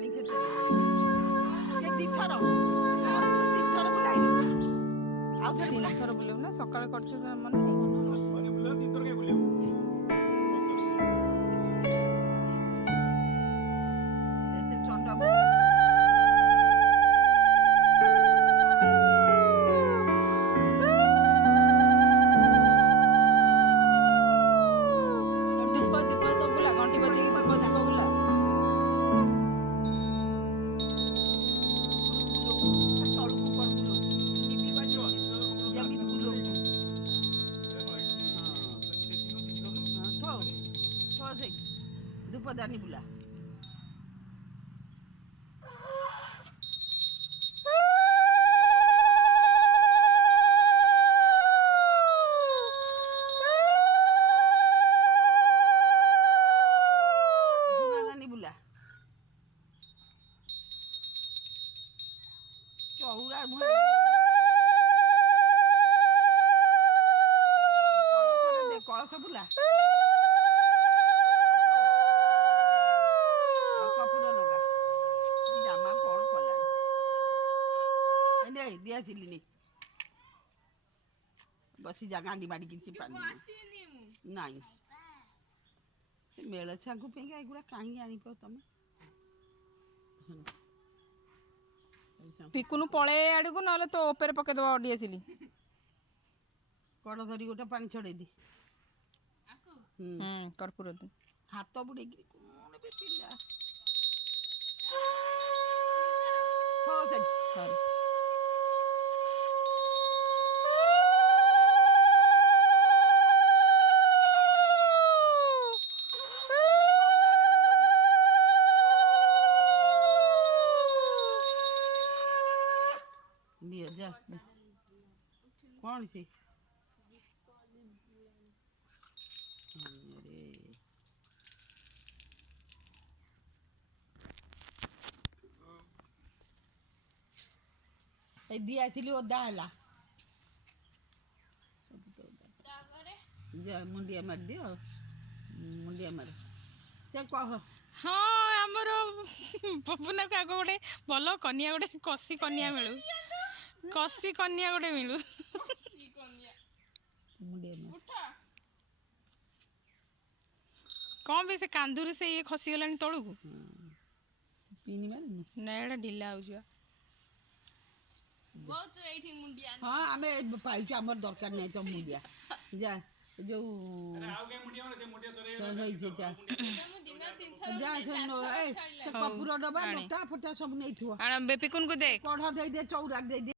बुलानी से ये दिथर बुलाई आउ थोड़ी तीन थर बुलेब ना सकाଳେ करछु मन माने बुला तीन थर के बुलेब ऐसे चंडा दीप दीप सब बुला घंटी बजे दीप दीप बुला तळू कोण बुलो निबी बाजो जमीत बुलो थो से धूपदानी बुला बुला चौरा कलश बुला कपूर लगा जामा कौन कलानी दिया सिलिनी बसी जा गांडी बाड़ी किसी पानी नहीं मेल छागु पे एगुड़ा कहीं आनीप तुम पिकुनु पळे आडू को नले तो ऊपर पके दबा ओडी आसिली कड़ धरी गोटे पानी छड़े दी कर्पूर दे हाथ बुड़े कौन भी पिला थो से हर दिया जा कौन सी अरे दिया सिली ओदा हला जा मुंडिया मार दियो मुंडिया मार से कह हाँ आमर पपुना को आग गोटे भल कनिया गोटे कसी कनिया मिलू कसी कनिया गोटे मिलू मुंडिया मार कौन भी से कांदूरी से ये खसी गलानी तळू को पीनी मार ना एडा ढिला हो जिया बहुत एठी मुंडिया हाँ आमे पाइछु हमर दरकार नहीं तो मुंडिया जा जो आउ के मुंडिया माने मुंडिया तोरे तो होई जे जा दिन तीन थर जा से कपूर डबा लोटा फोटा सब नहीं थुआ पिकुन को देख कढ़ दे दे चौराक दे दे